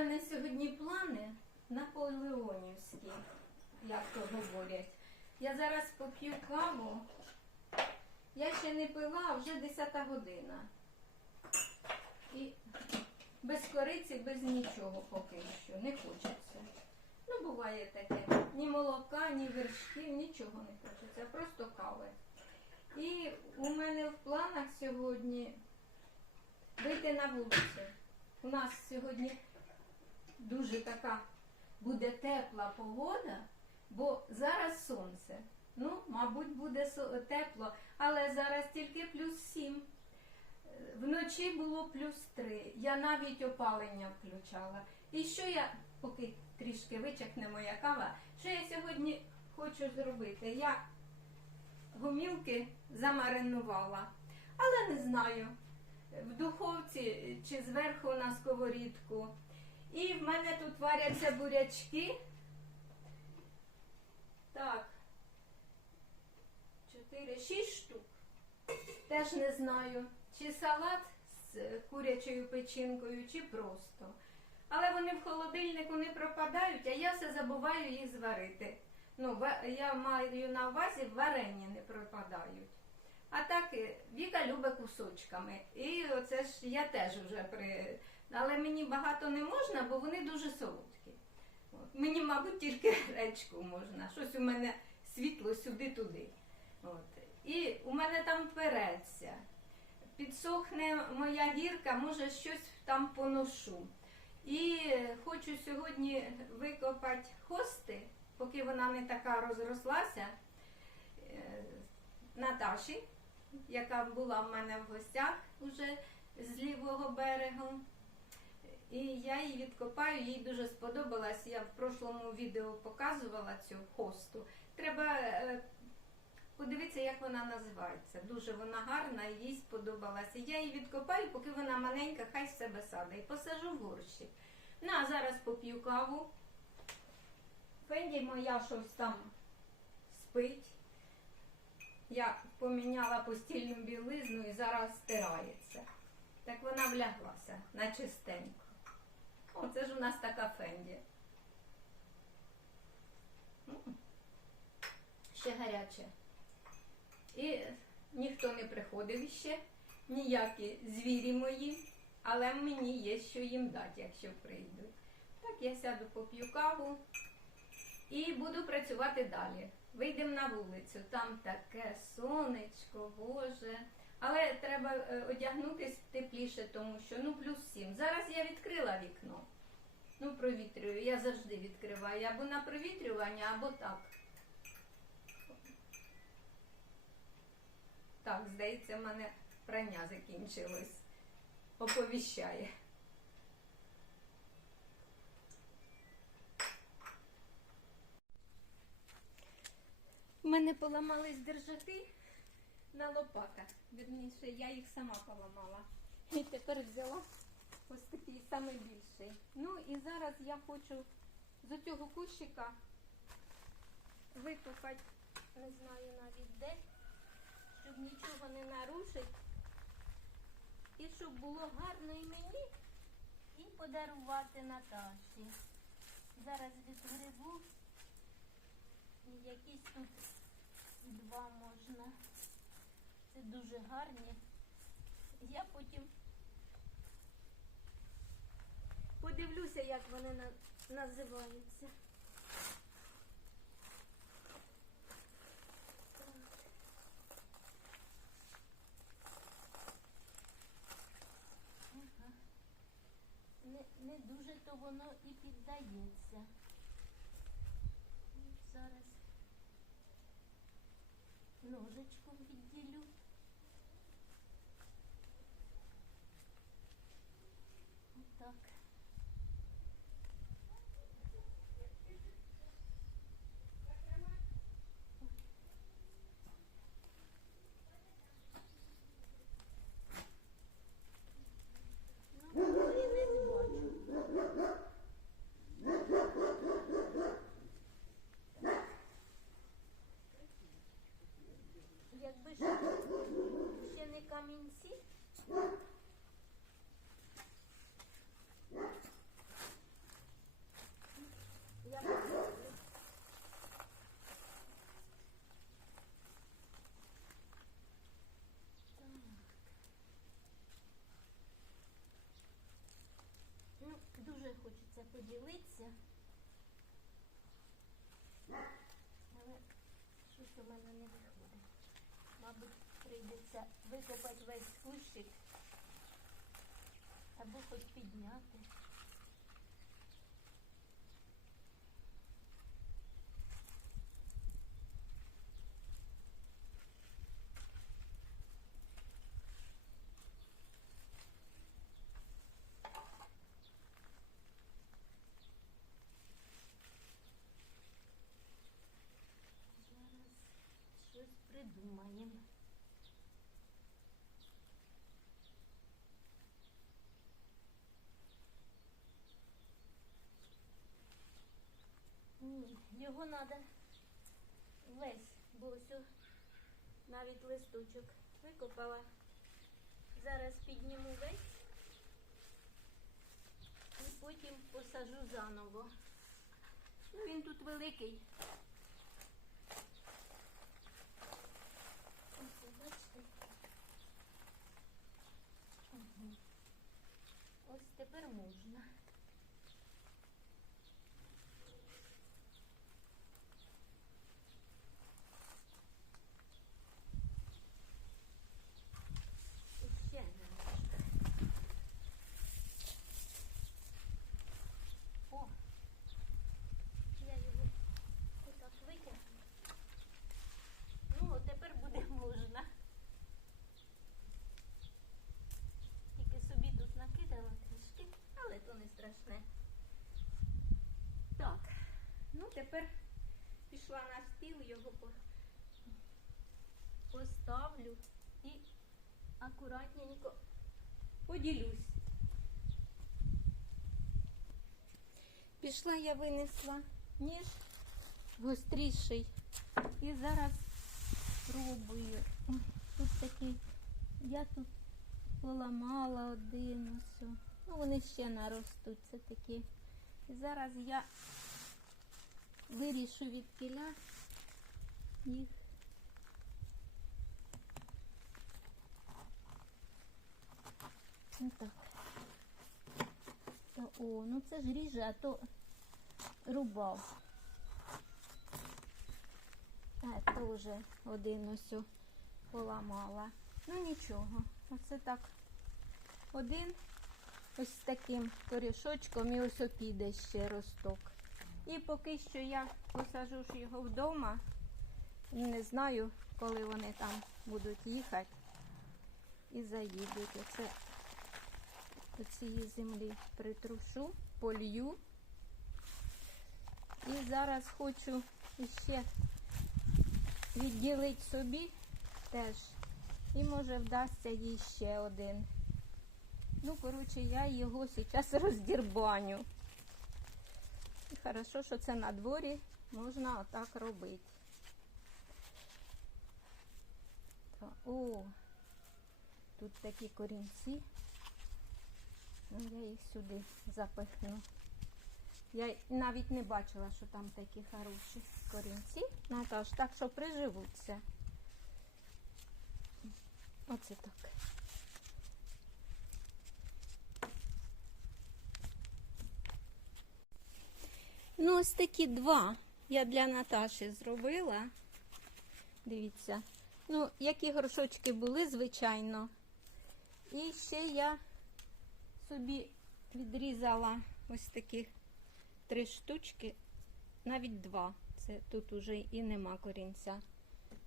мене сьогодні плани наполеонівські, як то говорять. Я зараз поп'ю каву. Я ще не пила, а вже 10 година. І без кориці, без нічого поки що. Не хочеться. Ну, буває таке. Ні молока, ні вершків, нічого не хочеться, просто кави. І у мене в планах сьогодні вийти на вулицю. У нас сьогодні дуже така буде тепла погода, бо зараз сонце. Ну, мабуть, буде тепло, але зараз тільки плюс 7. Вночі було плюс 3. Я навіть опалення включала. І що я, поки трішки вичахне моя кава, що я сьогодні хочу зробити? Я гумілки замаринувала, але не знаю, в духовці чи зверху на сковорідку. І в мене тут варяться бурячки. Так. Чотири, шість штук. Теж не знаю, чи салат з курячою печінкою, чи просто. Але вони в холодильнику не пропадають, а я все забуваю їх зварити. Ну, я маю на увазі варені не пропадають. А так е, Віка любить кусочками. І оце ж я теж вже при. Але мені багато не можна, бо вони дуже солодкі. От. Мені, мабуть, тільки речку можна. Щось у мене світло сюди-туди. От. І у мене там переться. Підсохне моя гірка, може щось там поношу. І е, хочу сьогодні викопати хости, поки вона не така розрослася. е, Наташі, яка була в мене в гостях уже з лівого берегу. І я її відкопаю, їй дуже сподобалась. Я в прошлому відео показувала цю хосту. Треба е, подивитися, як вона називається. Дуже вона гарна, їй сподобалася. Я її відкопаю, поки вона маленька, хай з себе саде. І посажу в горщик. Ну, а зараз поп'ю каву. Фенді моя щось там спить. Я поміняла постільну білизну і зараз стирається. Так вона вляглася на чистенько. О, це ж у нас така фенді. Ще гаряче. І ніхто не приходив ще, ніякі звірі мої, але мені є що їм дати, якщо прийдуть. Так, я сяду поп'ю каву і буду працювати далі. Вийдемо на вулицю, там таке сонечко, боже. Але треба е, одягнутись тепліше, тому що ну плюс сім. Зараз я відкрила вікно. Ну, провітрюю. Я завжди відкриваю або на провітрювання, або так. Так, здається, в мене прання закінчилось. Оповіщає. У мене поламались держаки на лопатах. Вірніше, я їх сама поламала. І тепер взяла ось такий самий більший. Ну і зараз я хочу з цього кущика викопати, не знаю навіть де, щоб нічого не нарушити. І щоб було гарно і мені, і подарувати Наташі. Зараз відгребу. Якісь тут два можна. Це дуже гарні. Я потім подивлюся, як вони на- називаються. Не, дуже то воно і піддається. Ну, Зараз ножичком відділю. Отак. Ну, корінець бачу. Якби ще хочеться поділитися. Але щось у мене не виходить. Мабуть, прийдеться викопати весь кущик або хоч підняти. Зараз Ні, його треба весь, бо ось навіть листочок викопала. Зараз підніму весь і потім посажу заново. Ну, він тут великий. Ось, бачите? Мгм. Ось тепер можна. І ще не можна. О! Я його отак витягну. Ну, от тепер буде можна. Тільки собі тут накидала трішки, але то не страшне. Так, ну тепер пішла на стіл, його Поставлю і акуратненько поділюсь. Пішла я винесла ніж гостріший. І зараз пробую. Тут такий, я тут поламала один ось. Ну, вони ще наростуть, це такі. І зараз я вирішу від кіля їх. Ну так. Та, о, ну це ж ріже, а то рубав. Е, теж один ось поламала. Ну нічого. Оце так. Один ось таким корішочком і ось піде ще росток. І поки що я посажу ж його вдома. Не знаю, коли вони там будуть їхати і заїдуть. Оце цієї землі притрушу, полью. І зараз хочу ще відділити собі теж. І може вдасться їй ще один. Ну, коротше, я його зараз роздірбаню. І хорошо, що це на дворі можна отак робити. О, тут такі корінці. Ну, я їх сюди запихну. Я навіть не бачила, що там такі хороші корінці. Наташ, так що приживуться. Оце так. Ну, ось такі два я для Наташі зробила. Дивіться. Ну, які горшочки були, звичайно. І ще я собі відрізала ось таких три штучки, навіть два. Це тут уже і нема корінця.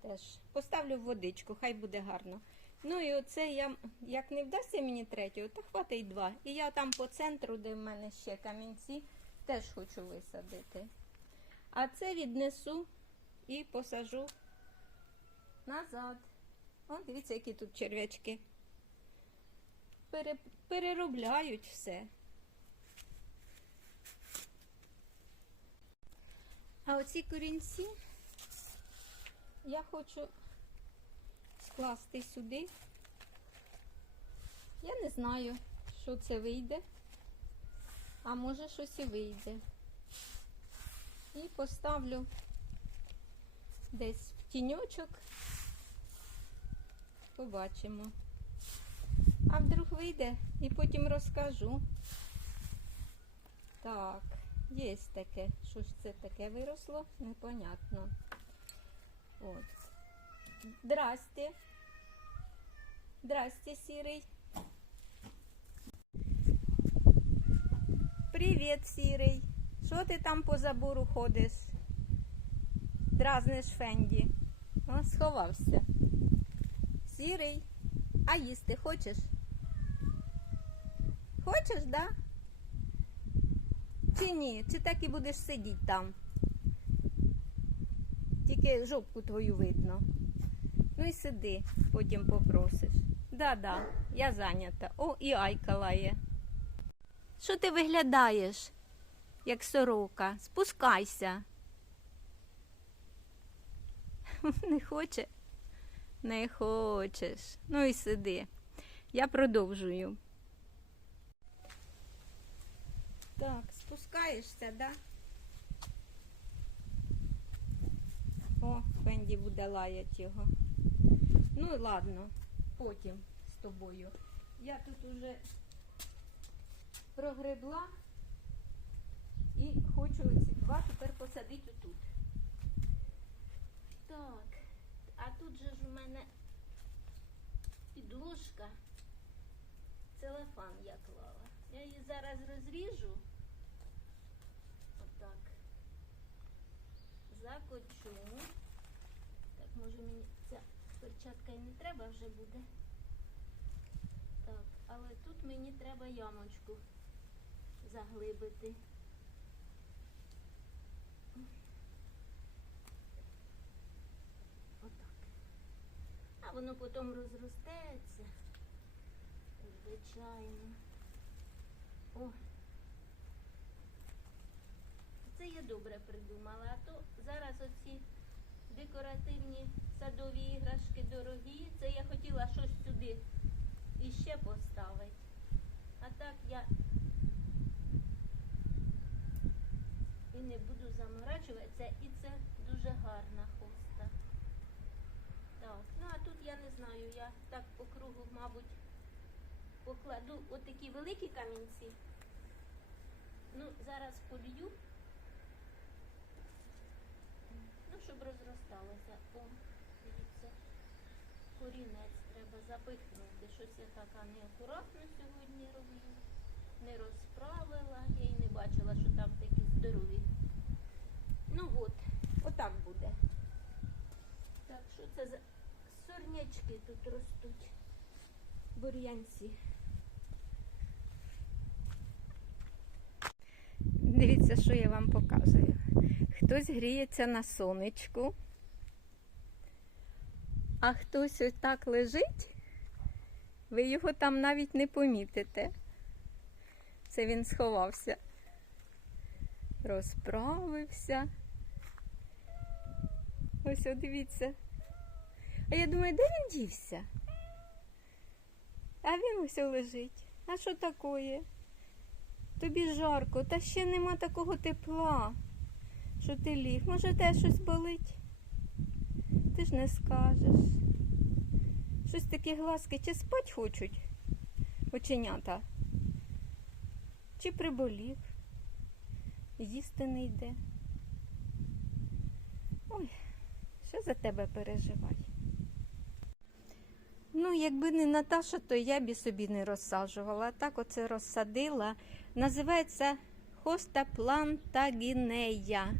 Теж поставлю в водичку, хай буде гарно. Ну і оце я, як не вдасться мені третього, то хватить два. І я там по центру, де в мене ще камінці, теж хочу висадити. А це віднесу і посажу назад. О, дивіться, які тут черв'ячки. Пере, переробляють все. А оці корінці я хочу скласти сюди. Я не знаю, що це вийде, а може щось і вийде. І поставлю десь в тіньочок. Побачимо. А вдруг вийде і потім розкажу. Так, є таке. Що ж це таке виросло? Непонятно. От. Здрасте. Здрасте, сірий. Привіт, сірий. Що ти там по забору ходиш? Дразниш Фенді. О, сховався. Сірий. А їсти хочеш? Хочеш, да? Чи ні? Чи так і будеш сидіти там? Тільки жопку твою видно. Ну і сиди, потім попросиш. Да-да, я зайнята. О, і Айка лає. Що ти виглядаєш, як сорока? Спускайся. Не хоче? Не хочеш. Ну і сиди. Я продовжую. Так, спускаєшся, да? О, Фенді буде лаять його. Ну ладно, потім з тобою. Я тут уже прогребла і хочу ці два тепер посадити отут. Так, а тут же ж у мене підложка. Целефан я клала. Я її зараз розріжу. Отак. Закочу. Так, може мені ця перчатка і не треба вже буде. Так, але тут мені треба ямочку заглибити. Отак. А воно потім розростеться. Звичайно. О. Це я добре придумала. А то зараз оці декоративні садові іграшки дорогі. Це я хотіла щось сюди іще поставити. А так я не буду заморачуватися, і це дуже гарна хоста. Так, ну а тут я не знаю, я так по кругу, мабуть, покладу отакі великі камінці. Ну, зараз полью. Ну, щоб розросталося. О, дивіться, корінець треба запихнути. Щось я така неакуратно сьогодні роблю. Не розправила. Я й не бачила, що там такі здорові. Ну от, отак буде. Так, що це за сорнячки тут ростуть? Бур'янці. Дивіться, що я вам показую. Хтось гріється на сонечку, а хтось ось так лежить, ви його там навіть не помітите. Це він сховався, розправився. Ось, дивіться. А я думаю, де він дівся? А він ось лежить. А що такое? Тобі жарко, та ще нема такого тепла, що ти ліг. Може, те щось болить? Ти ж не скажеш. Щось такі глазки чи спать хочуть оченята, чи приболів, їсти не йде. Ой, що за тебе переживай? Ну, якби не Наташа, то я б і собі не розсаджувала. Так оце розсадила. Називається хоста плантагінея.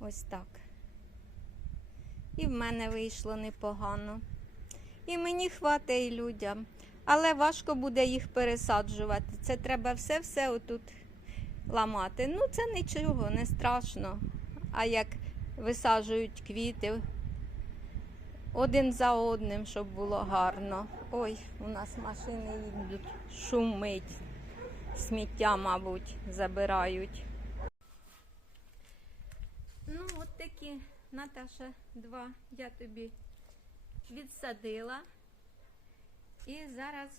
Ось так. І в мене вийшло непогано. І мені хватить і людям. Але важко буде їх пересаджувати. Це треба все-все отут ламати. Ну, це нічого, не страшно. А як висаджують квіти один за одним, щоб було гарно. Ой, у нас машини їдуть, шумить. Сміття, мабуть, забирають. Ну, от такі, Наташа, два я тобі відсадила. І зараз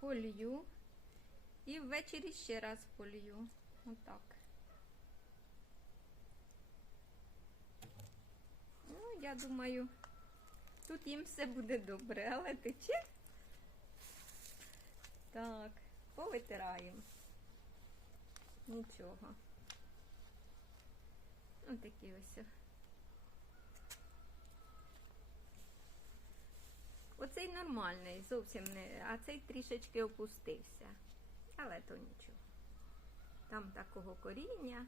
полью. І ввечері ще раз полью. Отак. Ну, я думаю, тут їм все буде добре, але тече. Так, повитираємо. Нічого. Ось такі ось. Оцей нормальний, зовсім не, а цей трішечки опустився. Але то нічого. Там такого коріння.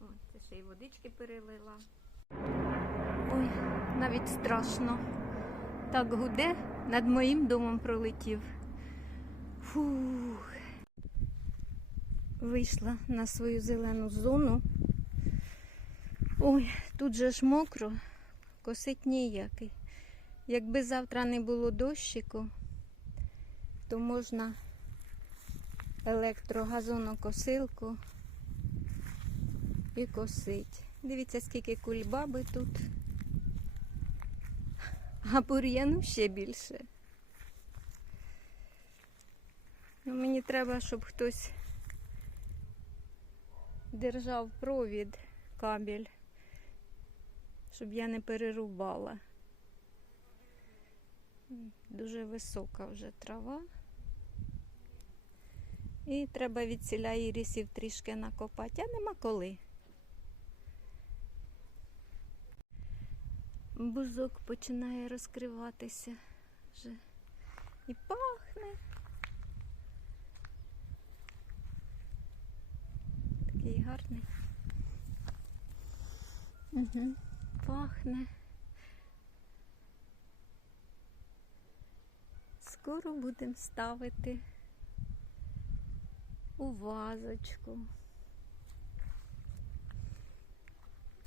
О, це ще й водички перелила. Ой, навіть страшно. Так гуде, над моїм домом пролетів. Фух. Вийшла на свою зелену зону. Ой, тут же ж мокро, косить ніякий. Якби завтра не було дощику, то можна електрогазонокосилку і косить. Дивіться, скільки кульбаби тут. А бур'яну ще більше. Ну, мені треба, щоб хтось держав провід, кабель, щоб я не перерубала. Дуже висока вже трава. І треба від ціля ірісів трішки накопати, а нема коли. Бузок починає розкриватися вже і пахне. Такий гарний. Угу. Пахне. Скоро будемо ставити у вазочку.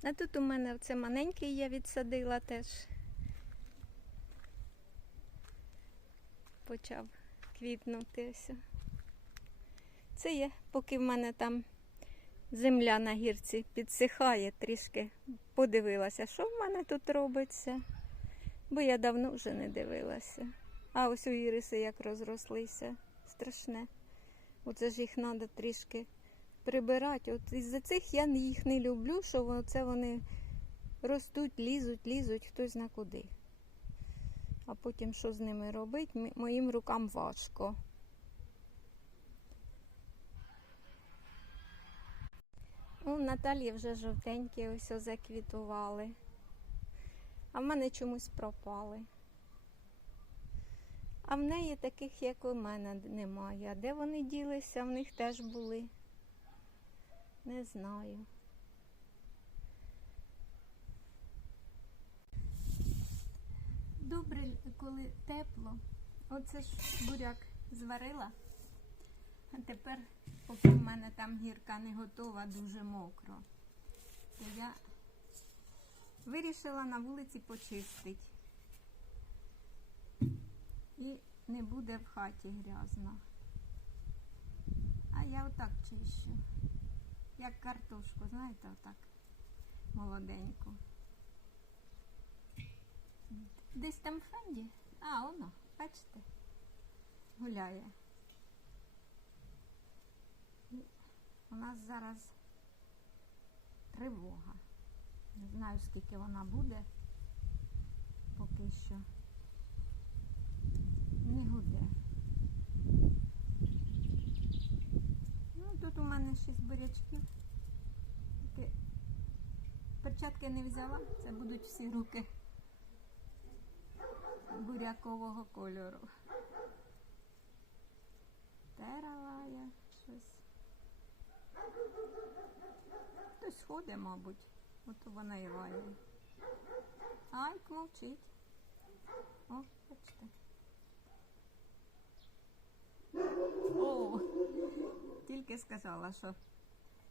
А тут у мене це маленький я відсадила теж. Почав квітнути ось. Це є, поки в мене там земля на гірці підсихає трішки. Подивилася, що в мене тут робиться, бо я давно вже не дивилася. А ось у іриси як розрослися. Страшне. Оце ж їх треба трішки прибирати. От із-за цих я їх не люблю, що це вони ростуть, лізуть, лізуть, хтось зна куди. А потім що з ними робити, моїм рукам важко. У Наталі вже жовтенькі ось заквітували. А в мене чомусь пропали. А в неї таких, як у мене, немає. А де вони ділися, в них теж були. Не знаю. Добре, коли тепло. Оце ж буряк зварила. А тепер, поки в мене там гірка не готова, дуже мокро, то я вирішила на вулиці почистити. І не буде в хаті грязно. А я отак чищу. Як картошку, знаєте, отак молоденьку. Десь там Фенді? А, воно, бачите, гуляє. У нас зараз тривога. Не знаю, скільки вона буде поки що. Не гуде. Тут у мене шість бурячків. Перчатки не взяла, це будуть всі руки бурякового кольору. Тералає щось. Хтось ходить, мабуть. От вона і лає. Айк мовчить. О, бачите. О, тільки сказала, що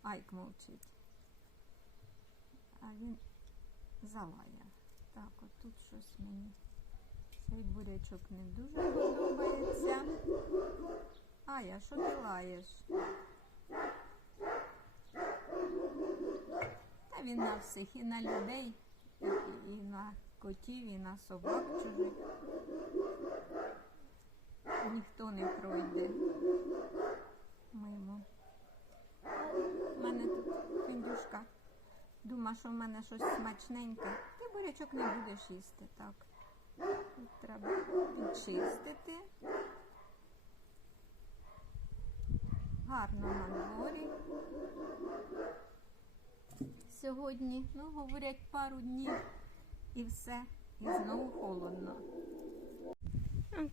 Айк мовчить. А він залає. Так, от тут щось мені. Цей бурячок не дуже подобається. Ая, що ти лаєш? Та він на всіх, і на людей, і, і на котів, і на собак чужих. Ніхто не пройде мимо. У мене тут фіндюшка. Дума, що в мене щось смачненьке. Ти бурячок не будеш їсти, так. Треба підчистити. гарно на дворі. Сьогодні, ну, говорять, пару днів і все. І знову холодно.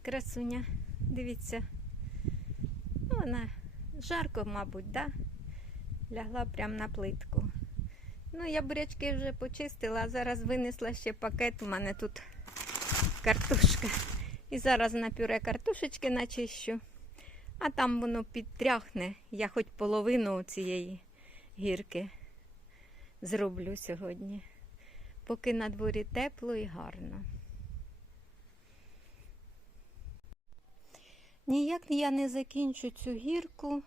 Красуня, дивіться. Вона жарко, мабуть, да? лягла прямо на плитку. Ну, я бурячки вже почистила, а зараз винесла ще пакет. У мене тут картошка. І зараз на пюре картошечки начищу. А там воно підтряхне. Я хоч половину цієї гірки зроблю сьогодні. Поки на дворі тепло і гарно. Ніяк я не закінчу цю гірку.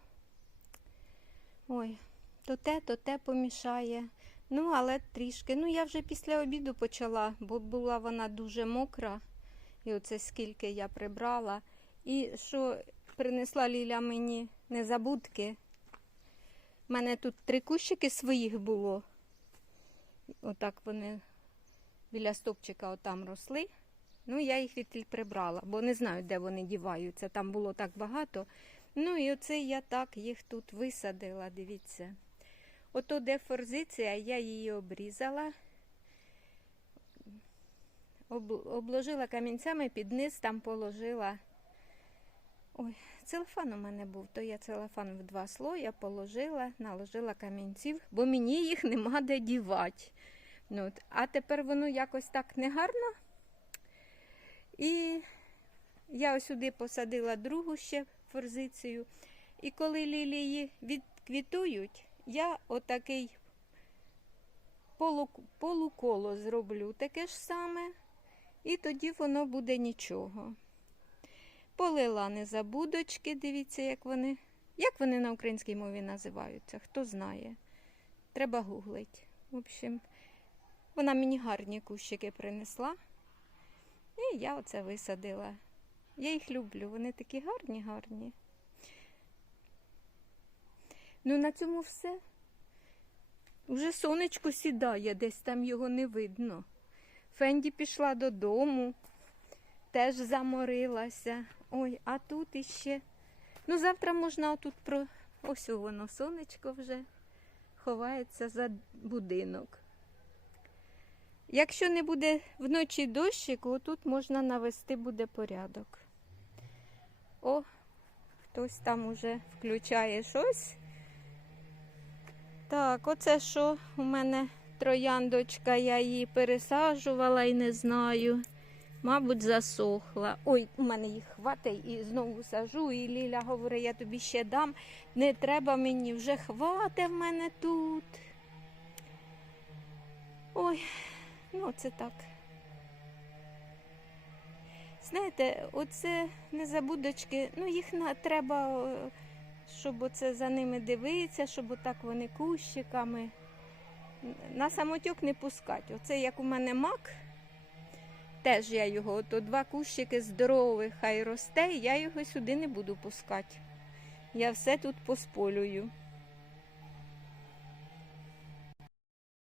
Ой, то те, то те помішає. Ну, але трішки. Ну, я вже після обіду почала, бо була вона дуже мокра. І оце скільки я прибрала. І що принесла Ліля мені незабудки. У мене тут три кущики своїх було. Отак вони біля стопчика отам росли. Ну, я їх відтіль прибрала, бо не знаю, де вони діваються. Там було так багато. Ну і оце я так їх тут висадила, дивіться. Ото де форзиція, я її обрізала, об- обложила камінцями, під низ там положила. Ой, целофан у мене був, то я целофан в два слоя положила, наложила камінців, бо мені їх нема де дівати. Ну. А тепер воно якось так негарно. І я ось сюди посадила другу ще форзицію. І коли лілії відквітують, я отакий полуколо зроблю таке ж саме, і тоді воно буде нічого. Полила незабудочки, дивіться, як вони. Як вони на українській мові називаються, хто знає. Треба гуглить. В общем, вона мені гарні кущики принесла. І я оце висадила. Я їх люблю, вони такі гарні, гарні. Ну, на цьому все. Уже сонечко сідає, десь там його не видно. Фенді пішла додому, теж заморилася. Ой, а тут іще. Ну, завтра можна отут про. Ось воно, сонечко вже ховається за будинок. Якщо не буде вночі дощику, тут можна навести буде порядок. О, хтось там уже включає щось. Так, оце що у мене трояндочка, я її пересаджувала і не знаю. Мабуть, засохла. Ой, у мене їх хватить і знову сажу. І Ліля говорить, я тобі ще дам. Не треба мені, вже хватить в мене тут. Ой, ну це так. Знаєте, оце незабудочки, ну їх треба, е, щоб оце за ними дивитися, щоб отак вони кущиками. На самотюк не пускати. Оце як у мене мак, теж я його, ото два кущики здорових, хай росте, я його сюди не буду пускати. Я все тут посполюю.